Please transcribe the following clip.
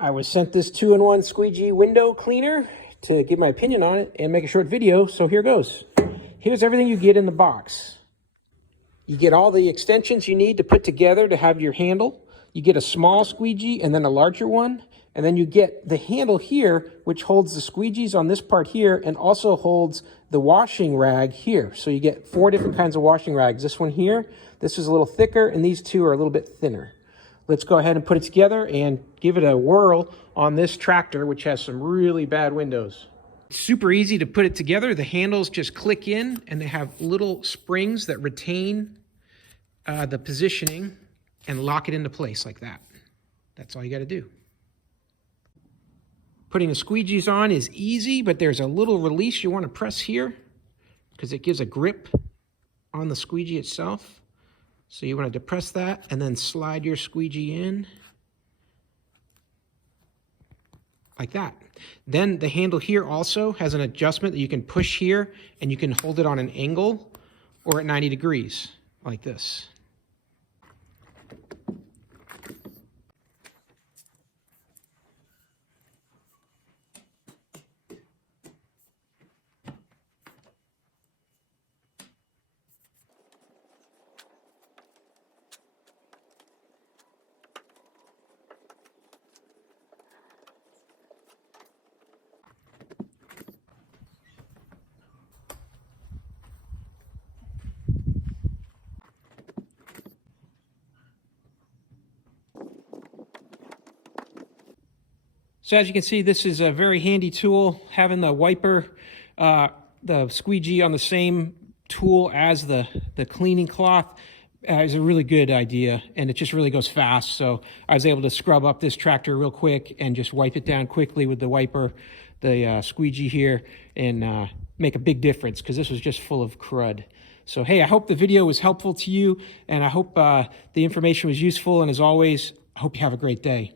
I was sent this 2-in-1 squeegee window cleaner to give my opinion on it and make a short video, so here goes. Here's everything you get in the box. You get all the extensions you need to put together to have your handle. You get a small squeegee and then a larger one. And then you get the handle here, which holds the squeegees on this part here and also holds the washing rag here. So you get 4 different kinds of washing rags. This one here, this is a little thicker, and these two are a little bit thinner. Let's go ahead and put it together and give it a whirl on this tractor, which has some really bad windows. It's super easy to put it together. The handles just click in, and they have little springs that retain the positioning and lock it into place like that. That's all you got to do. Putting the squeegees on is easy, but there's a little release you want to press here because it gives a grip on the squeegee itself. So you want to depress that and then slide your squeegee in like that. Then the handle here also has an adjustment that you can push here, and you can hold it on an angle or at 90 degrees like this. So as you can see, this is a very handy tool. Having the wiper, the squeegee on the same tool as the cleaning cloth is a really good idea, and it just really goes fast. So I was able to scrub up this tractor real quick and just wipe it down quickly with the wiper, the squeegee here, and make a big difference because this was just full of crud. So hey, I hope the video was helpful to you, and I hope the information was useful, and as always, I hope you have a great day.